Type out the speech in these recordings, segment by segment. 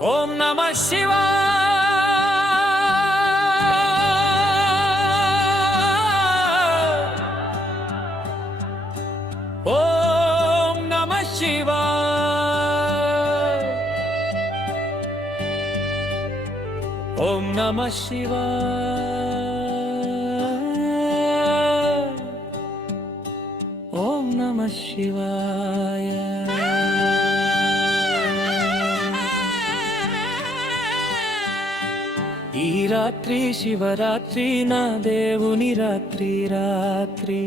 ఓం నమః శివాయ. ఓం నమః శివాయ. ఓం నమః శివాయ. ఓం నమః శివాయ. ఈ రాత్రి శివరాత్రి, నా దేవుని రాత్రి రాత్రి,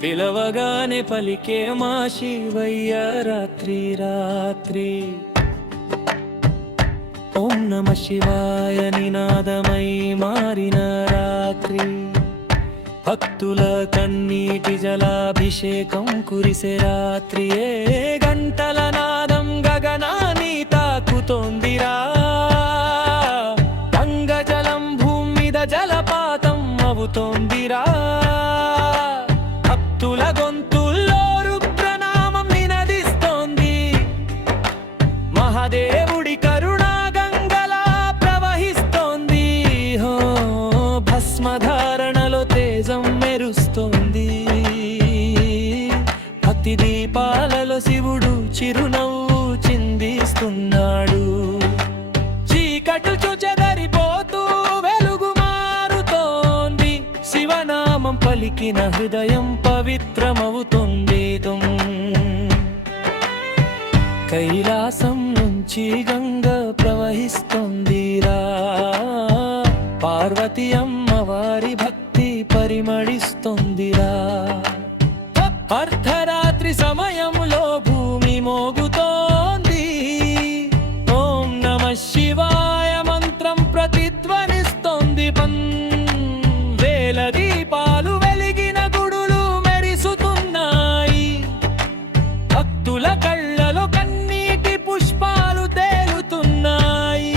పిలవగానే పలికే మా శివయ్య రాత్రి రాత్రి. ఓం నమ శివాయ నినాదమై మారిన రాత్రి, భక్తుల కన్నీటి జలాభిషేకం కురిసే రాత్రి. ఏ గంటల నాదం గగనాన్ని తాకుతోందిరా, గంగజలం భూమి మీద జలపాతం అవుతోందిరా. భక్తుల గొంతుల్లో రుద్రనామం నినదిస్తోంది, మహాదేవుడి కరుణా గంగలా ప్రవహిస్తోంది. హో భస్మధారణలో తేజం మెరుస్తోంది, భక్తి దీపాలలో శివుడు చిరునవ్వు చిందిస్తున్నాడు. చీకట్లు చెదరిపోతూ వెలుగు మారుతోంది, శివనామం పలికిన హృదయం పవిత్రమవుతుంది. కైలాసం నుంచి గంగ ప్రవహిస్తోందిరా, పార్వతి అమ్మవారి భక్తి పరిమళిస్తోందిరా. అర్ధరాత్రి సమయంలో భూమి మోగుతోంది, ఓం నమః శివాయ మంత్రం ప్రతిధ్వనిస్తోంది. వేల దీపాలు వెలిగిన గుడులు మెరిసుతున్నాయి, భక్తుల కళ్ళలో కన్నీటి పుష్పాలు తేలుతున్నాయి.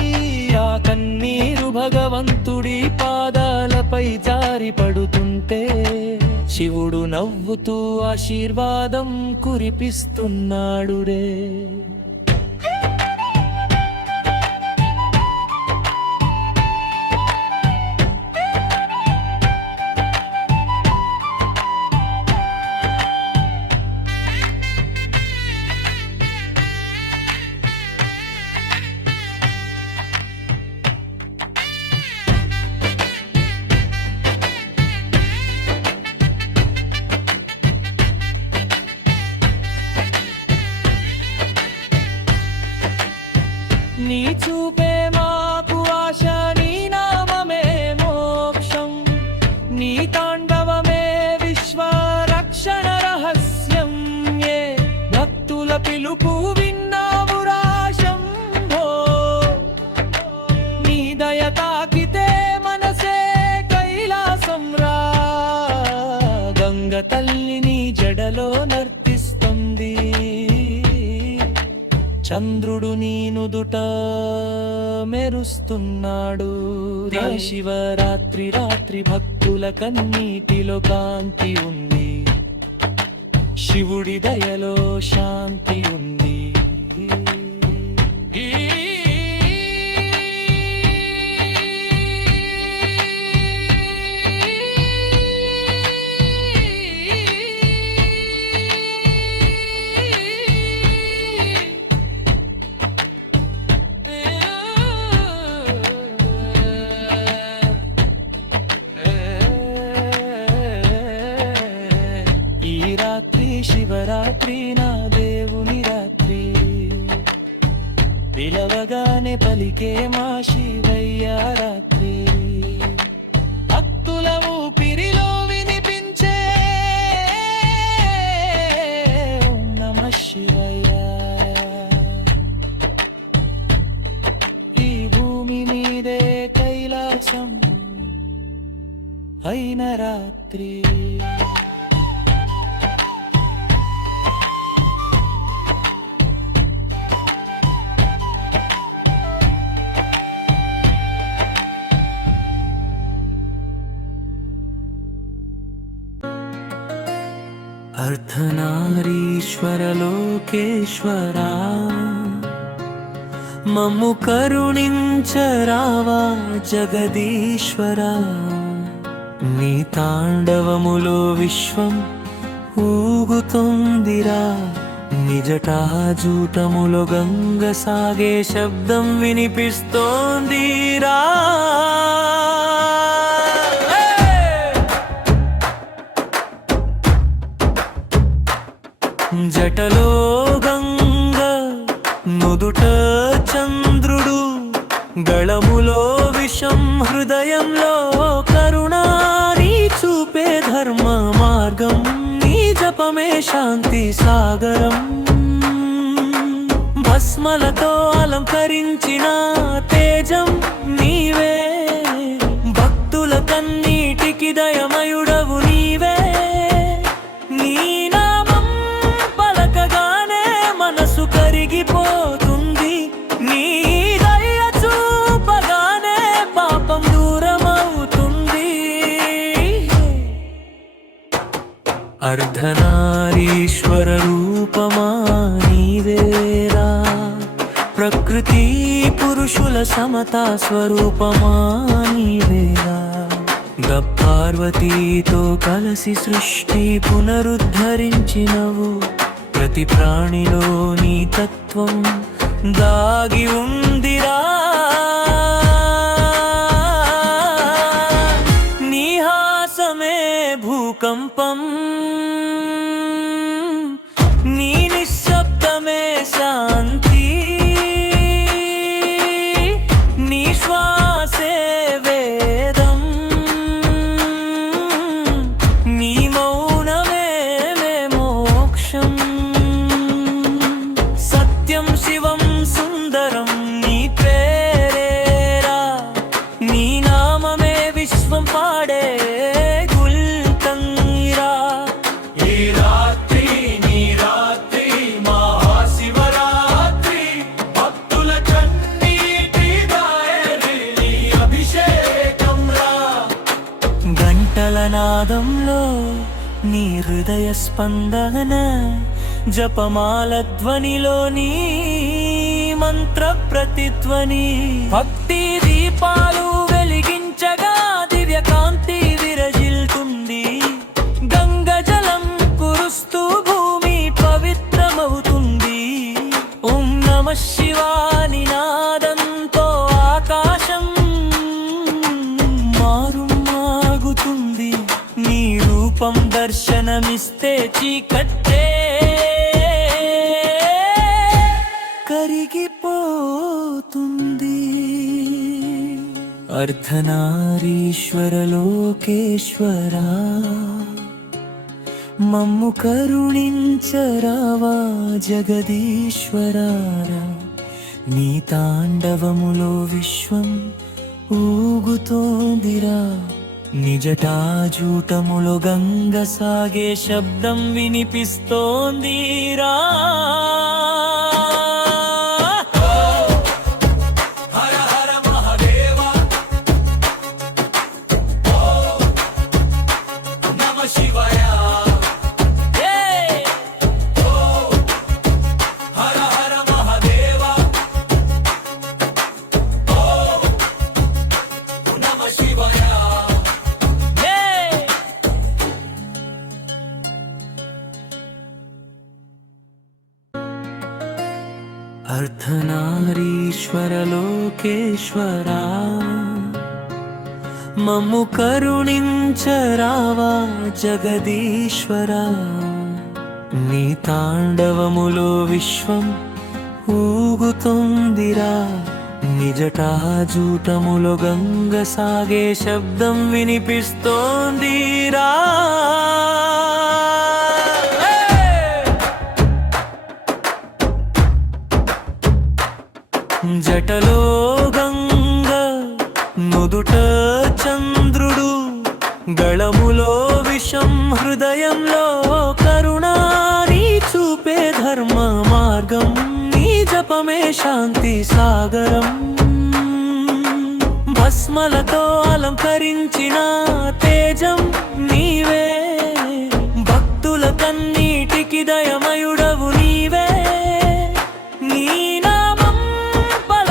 ఆ కన్నీరు భగవంతుడి పాదాలపై జారి పడుతుంటే, శివుడు నవ్వుతూ ఆశీర్వాదం కురిపిస్తున్నాడు రే. నీ చూపే మాకు ఆశ, నీ నామమే మోక్షం, నీ తాండవమే విశ్వరక్షణ రహస్యం. ఏ భక్తుల పిలుపు విన్నావురా శంభో, నీ దయ తాకితే మనసే కైలాసం రా. గంగ తల్లిని జడలో నర్తిస్తుంది, చంద్రుడు నీ నుదుట మెరుస్తున్నాడు. శివరాత్రి రాత్రి భక్తుల కన్నీటిలో కాంతి ఉంది, శివుడి దయలో శాంతి ఉంది. శివరాత్రి నా దేవుని రాత్రి, పిలవగానే పలికే మా శివయ్య రాత్రి. భక్తుల ఊపిరిలో వినిపించే ఓం నమః శివాయ. ఈ భూమి మీదే కైలాసం అయిన రాత్రి. अर्धनारीश्वर लोकेश्वरा, మమ్ము కరుణించరావా జగదీశ్వరా, నీ తాండవములో విశ్వం ఊగుతోందిరా, నిజటాజూటములో గంగ సాగే శబ్దం వినిపిస్తోందిరా. జటలో గంగ నుదుట చంద్రుడు, గళములో విషం హృదయంలో కరుణా, నీ చూపే ధర్మ మార్గం, నీ జపమే శాంతి సాగరం. భస్మలతో అలంకరించిన తేజం నీవే, భక్తుల కన్నీటికి దయమయుడవు నీవే. నీ నామం పలకగానే మనసు కరిగిపోతుంది, నీ దయ చూపగానే పాపం దూరమవుతుంది. అర్ధనారీశ్వర రూపమా నీవేరా, ప్రకృతి పురుషుల సమతా స్వరూపమా నీవేరా. పార్వతీతో కలసి సృష్టి పునరుద్ధరించినవు, ప్రతి ప్రాణిలో నీ తత్వం దాగి ఉందిరా. నీ హాసమే భూకంపం, నీ నిశ్శబ్దమే శాంతి, నీ శ్వాసే వేదం, నీ మౌనమే మోక్షం. సత్యం శివం సుందరం నీ పేరేరా, నీ నామమే విశ్వం పాడే గుల్తంగిరా. ఈ రాత్రి నీ రాత్రి మహాశివరాత్రి, భక్తుల కన్నీటి దాయని నీ అభిషేకం రా. గంటల నాదంలో నీ హృదయ స్పందన, జపమాల ధ్వనిలో నీ మంత్ర ప్రతిధ్వని. భక్తి దీపాలు వెలిగించగా దివ్య కాంతి విరజిల్తుంది, గంగ జలం కురుస్తూ భూమి పవిత్రమవుతుంది. ఓం నమః శివాని నాదంతో ఆకాశం మారుమాగుతుంది, నీ రూపం దర్శనమిస్తే చీకట్టే కరిగిపోతుంది. అర్ధనారీశ్వర లోకేశ్వరా, మమ్ము కరుణించరావా జగదీశ్వరా, నీ తాండవములో విశ్వం ఊగుతోందిరా, నిజటాజూటములో గంగ సాగే శబ్దం వినిపిస్తోందిరా. అర్ధనారీశ్వర లోకేశ్వరా, మమ్ము కరుణించరావా జగదీశ్వరా, నీ తాండవములో విశ్వం ఊగుతోందిరా, నిజటాజూటములో గంగ సాగే శబ్దం వినిపిస్తోందిరా. జటలో గంగ నుదుట చంద్రుడు, గళములో విషం హృదయంలో కరుణా, నీ చూపే ధర్మ మార్గం, నీ జపమే శాంతి సాగరం. భస్మలతో అలంకరించిన తేజం నీవే, భక్తుల కన్నీటికి దయమయుడవు నీవే. నీ నామం పల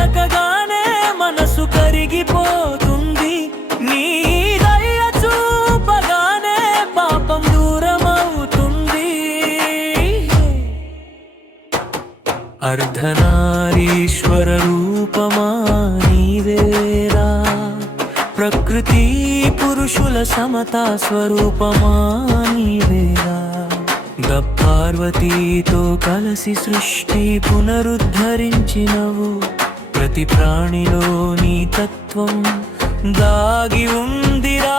సమతా స్వరూపమా నీవేరా. పార్వతీతో కలసి సృష్టి పునరుద్ధరించినవు. ప్రతి ప్రాణిలో నీ తత్వం దాగి ఉందిరా.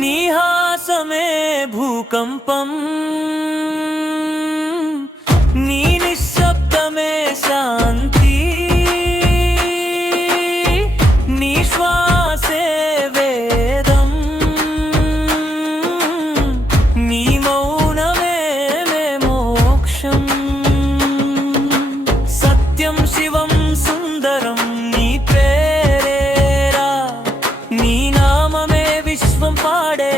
నీ హాసమే భూకంపం, నీ నిశ్శబ్దమే శాంతి, నీ శ్వాసే వేదం, నీ మౌనమే మోక్షం. సత్యం శివం సుందరం నీ పేరేరా. నీ నామమే విశ్వం పాడే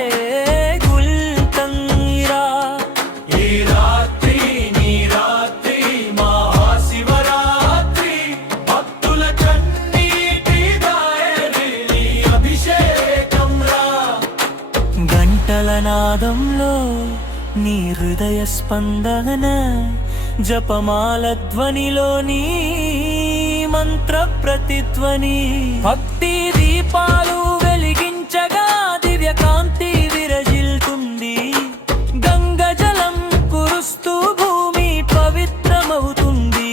గుల్తంగిరా. ఈ రాత్రి నీ రాత్రి మహాశివరాత్రి, భక్తుల కన్నీటి దాయని నీ అభిషేకం రా. గంటల నాదంలో నీ హృదయ స్పందన, జపమాల ధ్వనిలో నీ మంత్ర ప్రతిధ్వని. భక్తి దీపాలు వెలిగించగా దివ్య కాంతి విరజిల్తుంది. గంగ జలం కురుస్తూ భూమి పవిత్రమవుతుంది.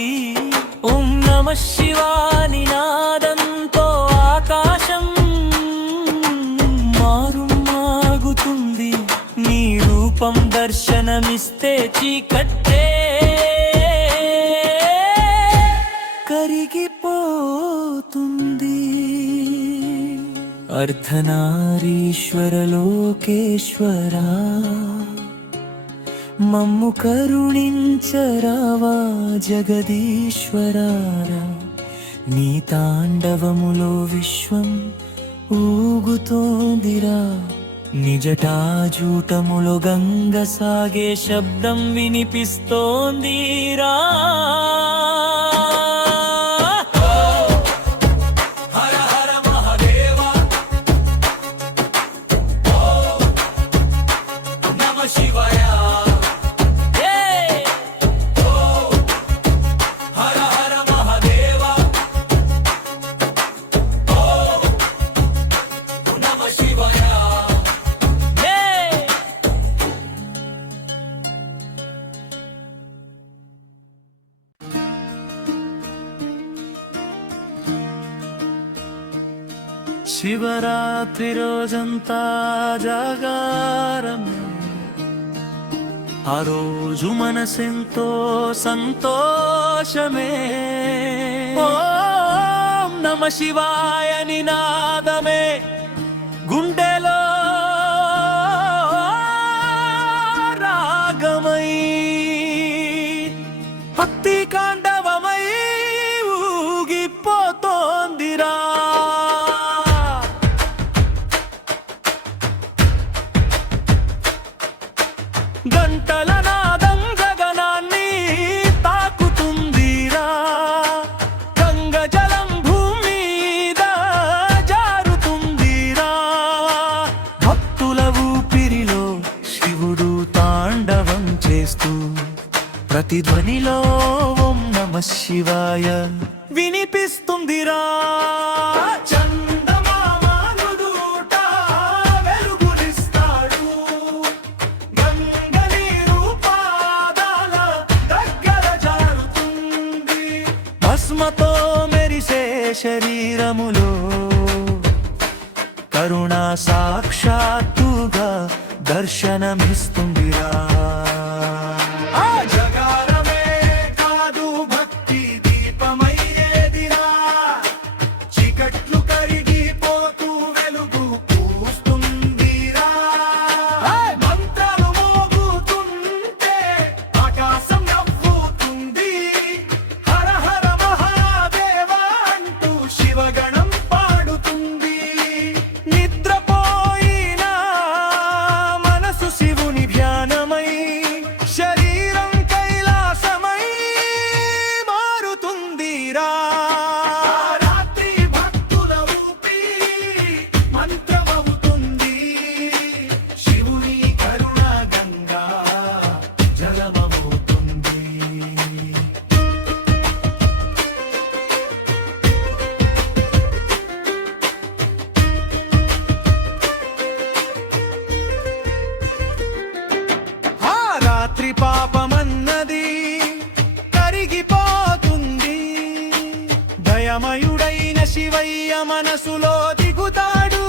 ఓం నమః శివాయ నినాదంతో ఆకాశం మారుమాగుతుంది. నీ రూపం దర్శనమిస్తే చీకట్టే కరిగిపోతుంది. అర్ధనారీశ్వర లోకేశ్వరా, మమ్ము కరుణించరావా జగదీశ్వరారా. నీ తాండవములో విశ్వం ఊగుతోందిరా. నిజటాజూటములో గంగ సాగే శబ్దం వినిపిస్తోందిరా. శివరాత్రి రోజంతా జాగారమే, ఆ రోజు మనసెంతో సంతోషమే. ఓం నమః శివాయ నినాదమే గుండెలో రాగమై, భక్తి కాండవమై ఊగిపోతోందిరా. గంటల నాదం గగనాన్ని తాకుతుందిరా. గంగ జలం భూమి మీద జారుతుందిరా. భక్తుల ఊపిరిలో శివుడు తాండవం చేస్తూ, ప్రతి ధ్వనిలో ఓం నమః శివాయ వినిపిస్తుందిరా. భస్మతో మెరిసే శరీరములో కరుణా సాక్షాత్తుగా దర్శనమిస్తుందిరా. ఆ జగారమే కాదు భక్తి దీపమయ్యేదిరా. చీకట్లు కరిగిపోతూ వెలుగు పూస్తుందిరా. మంత్రాలు మోగుతుంటే ఆకాశం నవ్వుతుంది. హర హర మహాదేవ అంటూ శివగణం పాడుతుంది. నిద్రపోయిన మనసు శివుని ధ్యానం మనసులో దిగుతాడు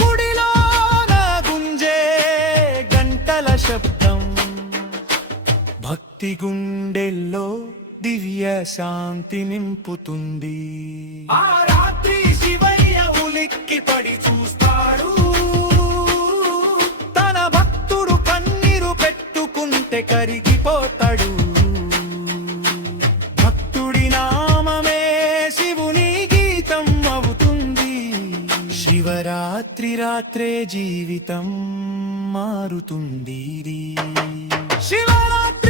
గుడిలోన గుంజే గంటల శబ్దం భక్తి గుండెల్లో దివ్య శాంతి నింపుతుంది ఆ రాత్రి శివయ్య ఉలిక్కి పడి చూస్తాడు తన భక్తుడు కన్నీరు పెట్టుకుంటే కరిగిపోతాడు భక్తుడి నామమే శివుని గీతం అవుతుంది శివరాత్రి రాత్రే జీవితం మారుతుంది శివరాత్రి